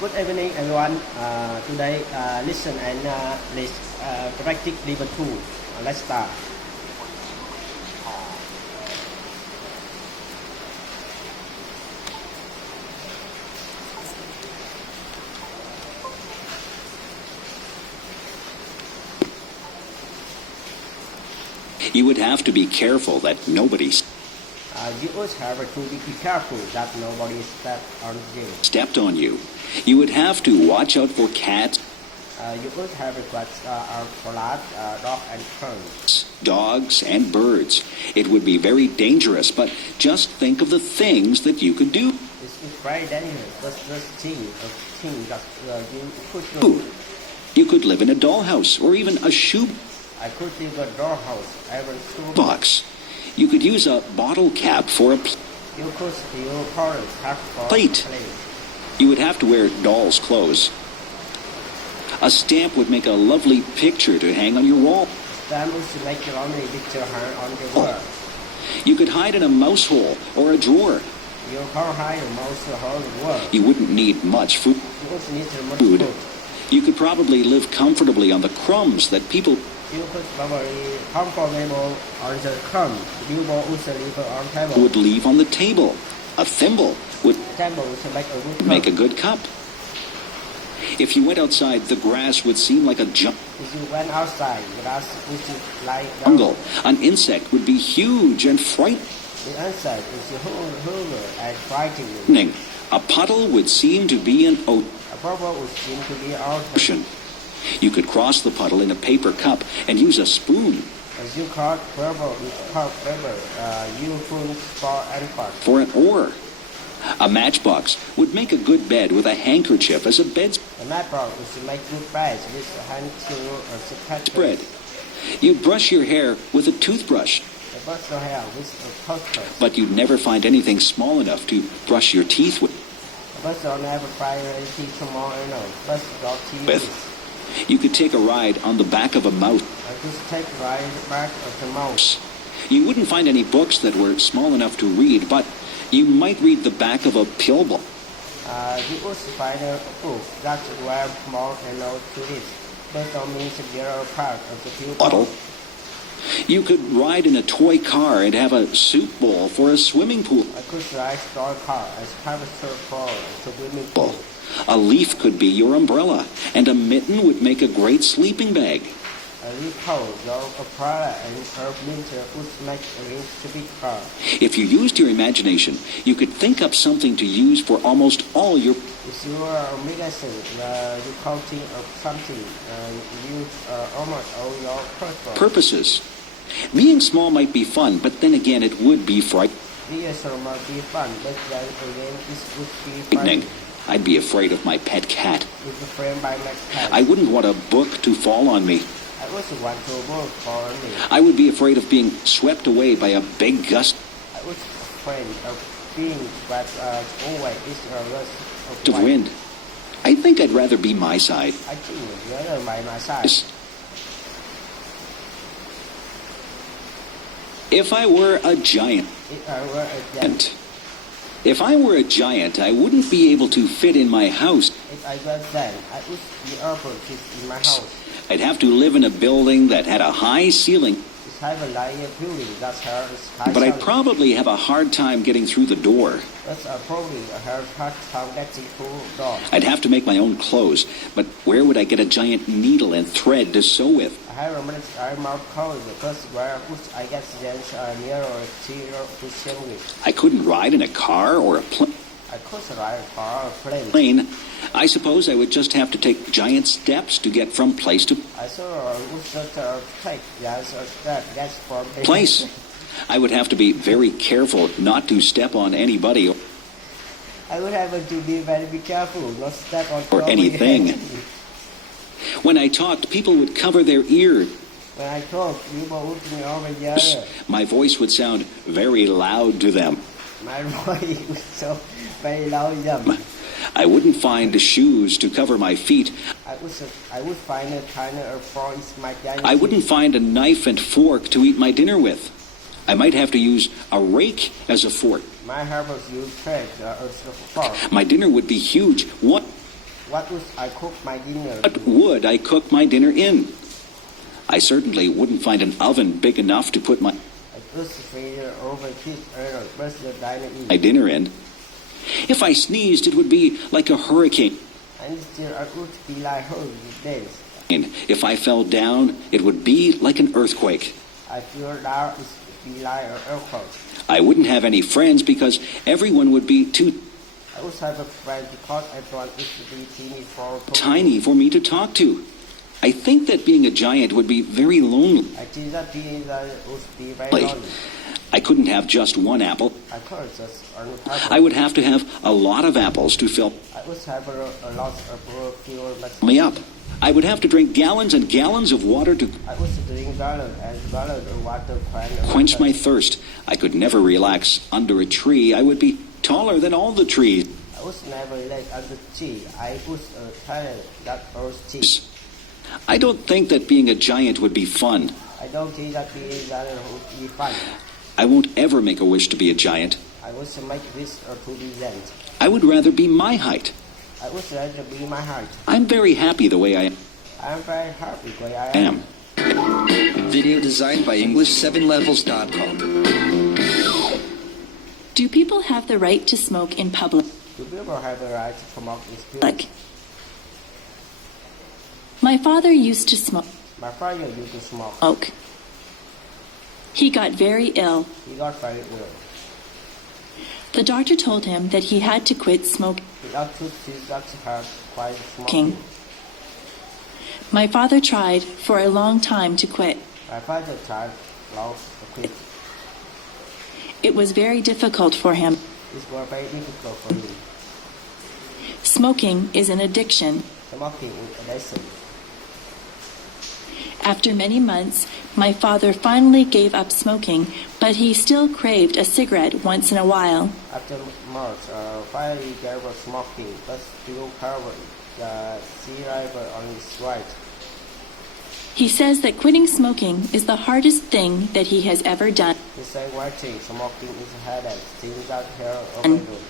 Good evening, everyone. Today, listen and let's practice level 2. Let's start. You would have to be careful that nobody's You always have to be careful that nobody stepped on you. You would have to watch out for cats, You always have to watch out for dog and birds. dogs, and birds. It would be very dangerous, but just think of the things that you could do. It's very dangerous. This thing that you could do. Ooh, you could live in a dollhouse or even a shoe I could leave a doorhouse, every shoe box. You could use a bottle cap for a You could steal porridge half for Plate. You would have to wear doll's clothes. A stamp would make a lovely picture to hang on your wall. Stamp to make your only picture hang on your wall. You could hide in a mouse hole or a drawer. You can't hide most of the whole world. You wouldn't need much food. You also need to much Food. food. You could probably live comfortably on the crumbs that people You could probably comfortable on the crumb. You will also leave on table. would leave on the table. A thimble would Table to make a good cup. If you went outside, the grass would seem like a If you went outside, grass would lie down. jungle. An insect would be huge and frightening. The insect is hungry and frightening. A puddle would seem to be an A bubble would seem to be out. ocean. You could cross the puddle in a paper cup and use a spoon As you caught bubble with cup paper, you could for any part. for an oar. A matchbox would make a good bed with a handkerchief as a bedspread. The matchbox is to make good beds with a hand to Spread. You brush your hair with a toothbrush, The brush your hair with a toothbrush. but you'd never find anything small enough to brush your teeth with. The brush will never find anything tomorrow. Brush your teeth With. You could take a ride on the back of a mouse. I just take right back of the mouse. You wouldn't find any books that were small enough to read, but you might read the back of a pill bottle. You also find a book that were small enough to read. That don't mean the other part of the pill Bottle. You could ride in a toy car and have a soup bowl for a swimming pool. I could ride store car as have a surf for the swimming pool. A leaf could be your umbrella, and a mitten would make a great sleeping bag. A recall your umbrella and herb winter would make a big car. If you used your imagination, you could think up something to use for almost all your If you are medicine, you counting of something, you use almost all your purpose. purposes. Being small might be fun, but then again it would be frightening. Yes, might be fun, but then again, this would be frightening. I'd be afraid of my pet cat. With a friend by my cat. I wouldn't want a book to fall on me. I also want to work for me. I would be afraid of being swept away by a big gust I was afraid of being swept away is a rush of wind. I think I'd rather be my side. I think rather by my side. If I were a giant, If I were a giant, if I were a giant, I wouldn't be able to fit in my house. if I was then, I would be able to in my house. I'd have to live in a building that had a high ceiling, It's have a like a building that's hard high. but I'd ceiling. probably have a hard time getting through the door. That's probably a hard time getting through door. I'd have to make my own clothes, but where would I get a giant needle and thread to sew with? I have a minute I'm out cold because where would I get then nearer to assembly. I couldn't ride in a car or a I could ride for a plane. plane. I suppose I would just have to take giant steps to get from place to I saw would take yes a step that's for place. I would have to be very careful not to step on anybody I would have to be very careful, not step on or top of anything. your head. When I talked, people would cover their ears. When I talk, people would be over the other. My voice would sound very loud to them. My voice was so very loud. I wouldn't find shoes to cover my feet. I would find a kind of for my giant. I wouldn't find a knife and fork to eat my dinner with. I might have to use a rake as a fork. My helpers use trash as a fork. My dinner would be huge. What? What would I cook my dinner? What would I cook my dinner in? I certainly wouldn't find an oven big enough to put my I would figure over kids first the diner dinner in. If I sneezed, it would be like a hurricane. And still I would be like her these days. If I fell down, it would be like an earthquake. I feel now it would be like an earthquake. I wouldn't have any friends because everyone would be too I would have a friend because everyone is to be tiny for me to talk to. I think that being a giant would be very lonely. I think that being that would be very lonely. I couldn't have just one apple. I could just an apple. I would have to have a lot of apples to fill I would have a lot of fuel. me up. I would have to drink gallons and gallons of water to I would drink gallons and gallons of water quench my thirst. I could never relax under a tree. I would be taller than all the trees. I would never let under tree. I would talent that earth tree. I don't think that being a giant would be fun. I don't think that being giant would be fun. I won't ever make a wish to be a giant. I would make this to be gent. I would rather be my height. I would rather be my height. I'm very happy the way I I am very happy the way I am. Video designed by English7levels.com. Do people have the right to smoke in public? Do people have the right to smoke in public? My father used to smoke. My father used to smoke. He got very ill. He got very ill. The doctor told him that he had to quit smoking. The doctor had quite smoking. My father tried for a long time to quit. My father tried long to quit. It was very difficult for him. It was very difficult for him. Smoking is an addiction. Smoking is addiction. After many months, my father finally gave up smoking, but he still craved a cigarette once in a while. After months, finally gave up smoking, but still covered the cigarette on his right. He says that quitting smoking is the hardest thing that he has ever done. He said one thing, smoking is a headache, things that hair overload.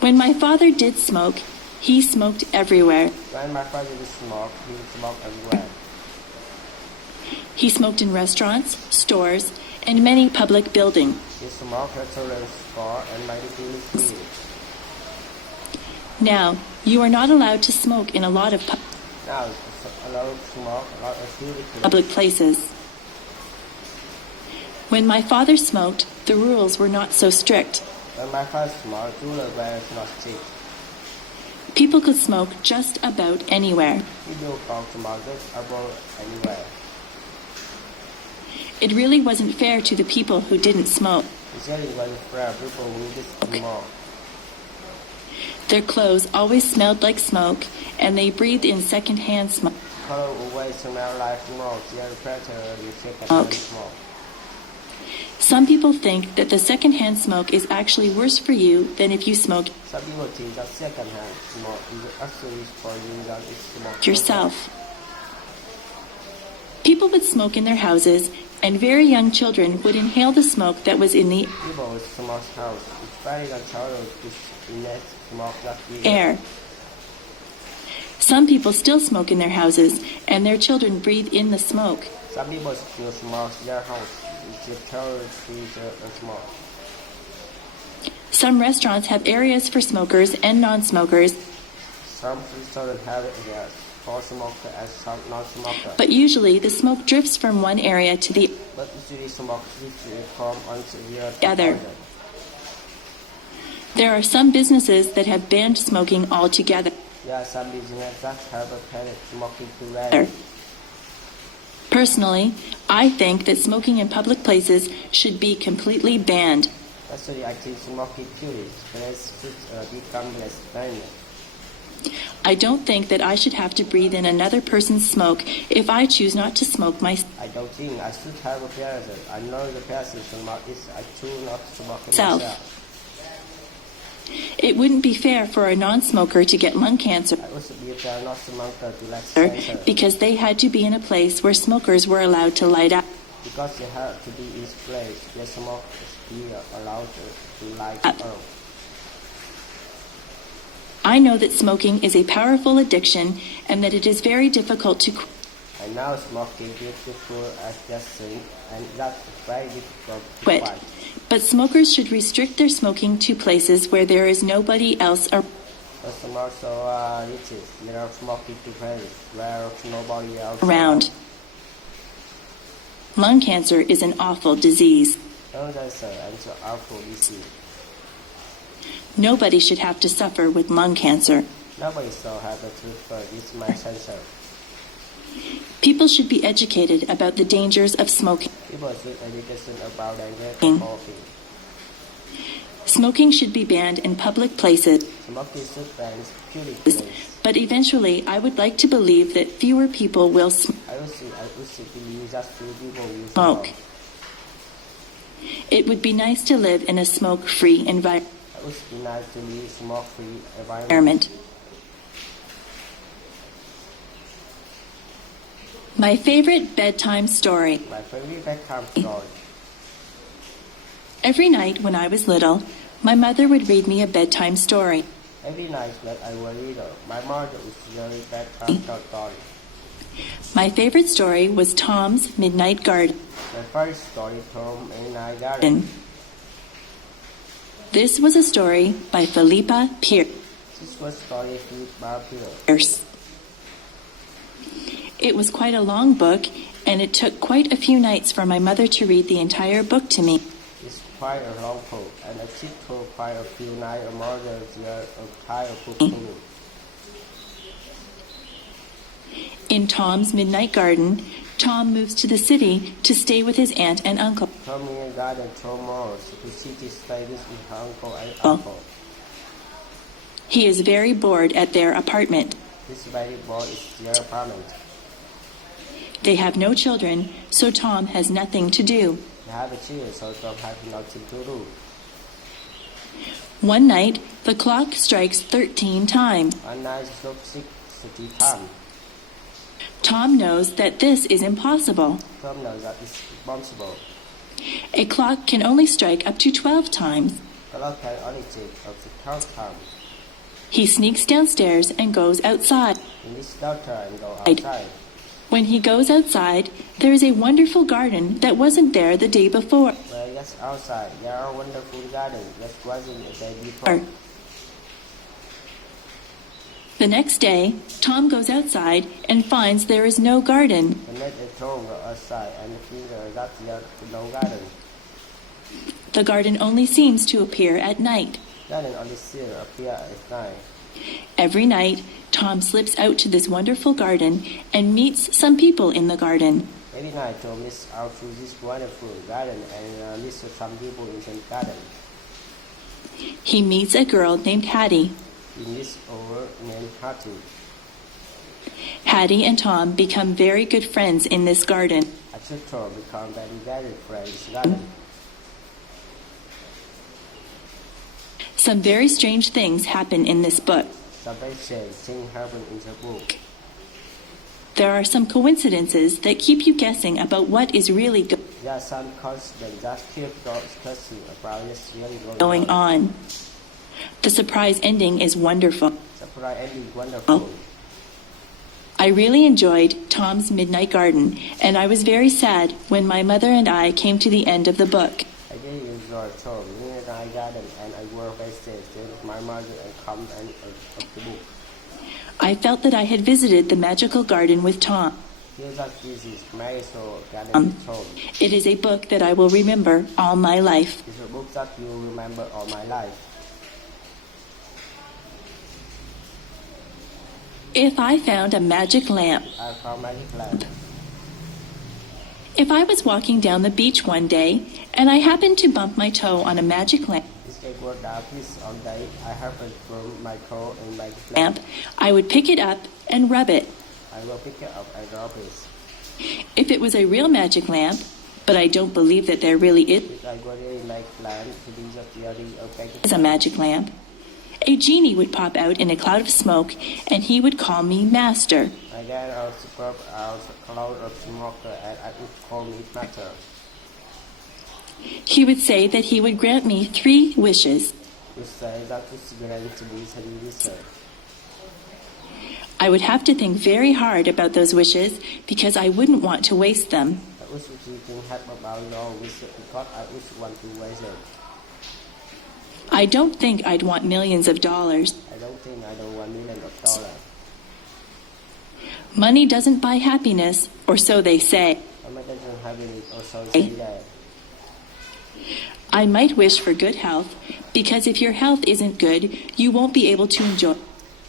When my father did smoke, he smoked everywhere. When my father did smoke, he smoked everywhere. He smoked in restaurants, stores, and many public buildings. He smoked at children's store and many buildings. Now, you are not allowed to smoke in a lot of Now, it's allowed to smoke a lot of public places. When my father smoked, the rules were not so strict. When my father smoked, the rules were not strict. People could smoke just about anywhere. People could smoke just about anywhere. It really wasn't fair to the people who didn't smoke. It really wasn't fair to people who didn't smoke. Their clothes always smelled like smoke, and they breathed in second-hand smoke. Color always smell like smoke. They are better in second-hand smoke. Some people think that the second-hand smoke is actually worse for you than if you smoked Some people think that second-hand smoke is actually for you than if smoke yourself. People would smoke in their houses, and very young children would inhale the smoke that was in the People with smoke house. It's very young children to inhale smoke that we air. Some people still smoke in their houses, and their children breathe in the smoke. Some people still smoke their house. The children breathe the smoke. Some restaurants have areas for smokers and non-smokers, Some children have it for smoker and some non-smoker. but usually the smoke drifts from one area to the But usually smoke usually come onto the other. There are some businesses that have banned smoking altogether. There are some businesses that have banned smoking together. Personally, I think that smoking in public places should be completely banned. Actually, I think smoking tourists should become less banned. I don't think that I should have to breathe in another person's smoke if I choose not to smoke myself. I don't think I should have a person. I know the person smoke is I choose not to smoke myself. It wouldn't be fair for a non-smoker to get lung cancer I also be a not smoker to less cancer because they had to be in a place where smokers were allowed to light up. because they have to be in place where smokers be allowed to light up. I know that smoking is a powerful addiction and that it is very difficult to quit. I know smoking is beautiful as just thing, and that's very difficult to quit. quit. But smokers should restrict their smoking to places where there is nobody else But some also riches. There are smoking to places where nobody else around. Lung cancer is an awful disease. Lung cancer and so awful disease. Nobody should have to suffer with lung cancer. Nobody so have the truth for this my cancer. People should be educated about the dangers of smoking. People should education about danger of Mm. smoking. Smoking should be banned in public places. Smoking should ban public place. But eventually, I would like to believe that fewer people will I would say believe just few people will smoke. It would be nice to live in a smoke-free It would be nice to live smoke-free environment. environment. My favorite bedtime story. My favorite bedtime story. Every night when I was little, my mother would read me a bedtime story. Every night that I was little, my mother would read bedtime story. My favorite story was Tom's Midnight Garden. My first story from Midnight Garden. This was a story by Philippa This was story with Bob Pierce. It was quite a long book, and it took quite a few nights for my mother to read the entire book to me. It's quite a long book, and it took quite a few nights or more than the entire book to me. In Tom's Midnight Garden, Tom moves to the city to stay with his aunt and uncle. From Midnight Garden to Morris, to city stay with his uncle and Oh. uncle. He is very bored at their apartment. This very boy is their apartment. They have no children, so Tom has nothing to do. They have a child, so Tom has nothing to do. One night, the clock strikes 13 times. One night look 60 times. Tom knows that this is impossible. Tom knows that it's responsible. A clock can only strike up to 12 times. The clock can only take up to 12 times. He sneaks downstairs and goes outside. He needs doctor and go outside. When he goes outside, there is a wonderful garden that wasn't there the day before. Well, yes, outside. There are wonderful gardens that wasn't the day before. The next day, Tom goes outside and finds there is no garden. The next day, Tom go outside and figure that there's no garden. The garden only seems to appear at night. Garden only still appear at night. Every night, Tom slips out to this wonderful garden and meets some people in the garden. Every night, Tom is out to this wonderful garden and meets some people in the garden. He meets a girl named Hattie. He meets over named Hattie. Hattie and Tom become very good friends in this garden. I took Tom become very friends in garden. Some very strange things happen in this book. Some very strange things happen in the book. There are some coincidences that keep you guessing about what is really There are some coincidence that keep discussing about what's really going on. The surprise ending is wonderful. Surprise ending wonderful. I really enjoyed Tom's Midnight Garden, and I was very sad when my mother and I came to the end of the book. I really enjoyed Tom Midnight Garden, and I work very sad with my mother and come and of the book. I felt that I had visited the magical garden with Tom. Feel that this is Marisol Garden with Tom. It is a book that I will remember all my life. It's a book that you will remember all my life. If I found a magic lamp. I found magic lamp. If I was walking down the beach one day and I happened to bump my toe on a magic lamp, This was the piece all day. I happened from my toe in magic lamp. I would pick it up and rub it. I will pick it up and drop it. If it was a real magic lamp, but I don't believe that there really If I go really like lamp to be the theory of magic is a magic lamp, a genie would pop out in a cloud of smoke and he would call me master. I get out to pop out a cloud of smoke and I would call me matter. He would say that he would grant me 3 wishes. would say that it's going to be research. I would have to think very hard about those wishes because I wouldn't want to waste them. I wish you can help about your wishes because I wish want to waste it. I don't think I'd want millions of dollars. I don't want millions of dollars. Money doesn't buy happiness, or so they say. Money doesn't have it, or so say that. I might wish for good health because if your health isn't good, you won't be able to enjoy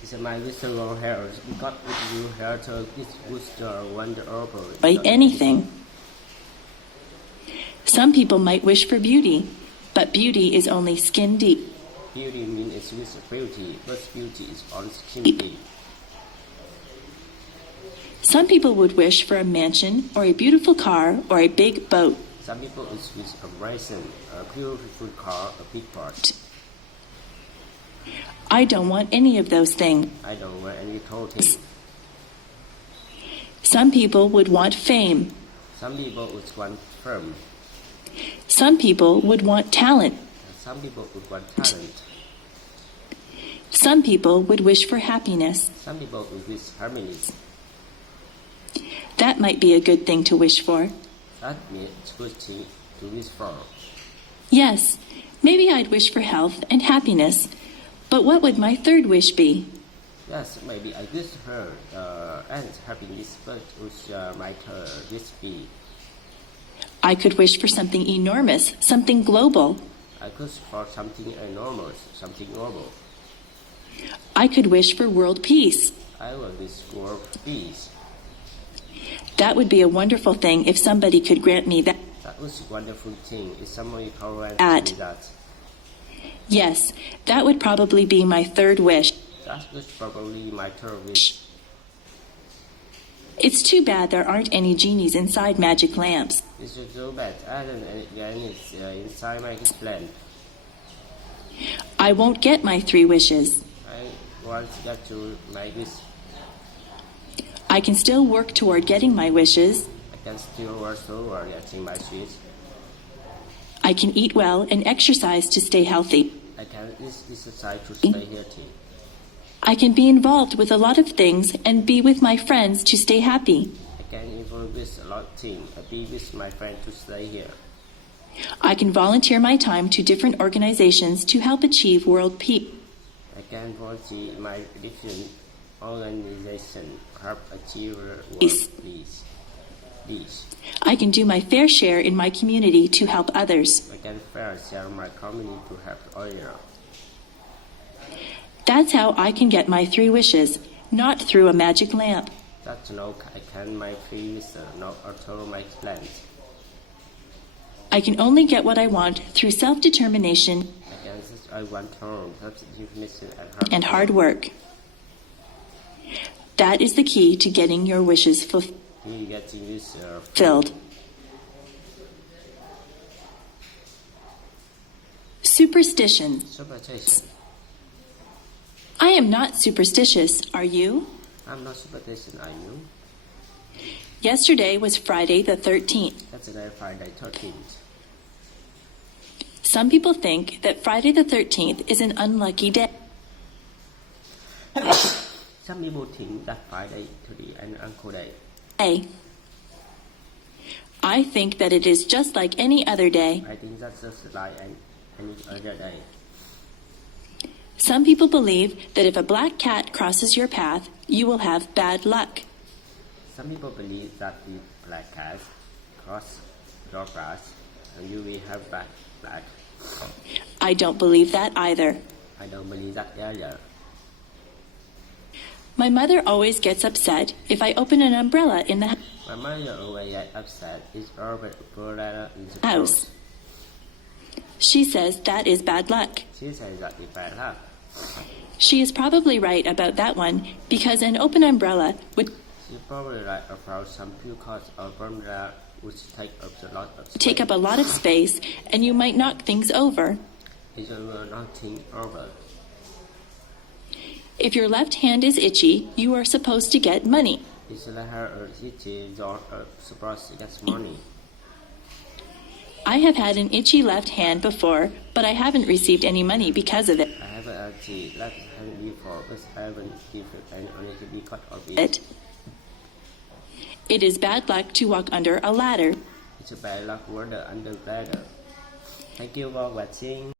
It's my visceral health because if you health is good, wonderful. by anything. Some people might wish for beauty, but beauty is only skin deep. Beauty means it's with beauty, but beauty is on skin deep. Some people would wish for a mansion or a beautiful car or a big boat. Some people is with a raisin, a beautiful car, a big pot. I don't want any of those things. I don't want any total. Some people would want fame. Some people would want firm. Some people would want talent. Some people would want talent. Some people would wish for happiness. Some people would wish harmony. That might be a good thing to wish for. That means good thing to wish for. Yes, maybe I'd wish for health and happiness. But what would my third wish be? Yes, maybe I wish her and happiness, but which might wish be. I could wish for something enormous, something global. I could for something enormous, something global. I could wish for world peace. I will wish for peace. That would be a wonderful thing if somebody could grant me that. That was a wonderful thing. If somebody could grant At. me that. Yes, that would probably be my third wish. That was probably my third wish. It's too bad there aren't any genies inside magic lamps. This is so bad. Adam and again is inside my plan. I won't get my three wishes. I want to get to my wish. I can still work toward getting my wishes. I can still work toward getting my wish. I can eat well and exercise to stay healthy. I can exercise to stay healthy. I can be involved with a lot of things and be with my friends to stay happy. I can involve with a lot of things. I be with my friend to stay here. I can volunteer my time to different organizations to help achieve world peace. I can volunteer my different organization help achieve world peace. I can do my fair share in my community to help others. I can fair share my community to help others. That's how I can get my three wishes, not through a magic lamp. That's no I can my previous not alter my plans. I can only get what I want through self-determination I want to definition and hard work. That is the key to getting your wishes Really getting this fulfilled. Superstitions. superstition. I am not superstitious, are you? I'm not superstition, are you? Yesterday was Friday the 13th. That's the Friday 13th. Some people think that Friday the 13th is an unlucky day. Some people think that Friday to be an uncle day. I think that it is just like any other day. I think that's just like any other day. Some people believe that if a black cat crosses your path, you will have bad luck. Some people believe that if black cats cross your path, you will have black. I don't believe that either. I don't believe that either. My mother always gets upset if I open an umbrella in the My mother always gets upset if Robert umbrella in the house. She says that is bad luck. She says that it's bad luck. She is probably right about that one because an open umbrella would She probably right about some because umbrella would take up a lot of space. take up a lot of space and you might knock things over. It will not think over. If your left hand is itchy, you are supposed to get money. It's like her city you're supposed to get money. I have had an itchy left hand before, but I haven't received any money because of it. I have a itchy left hand before, but I haven't received any money because of it. It is bad luck to walk under a ladder. It's a bad luck word under ladder. Thank you for watching.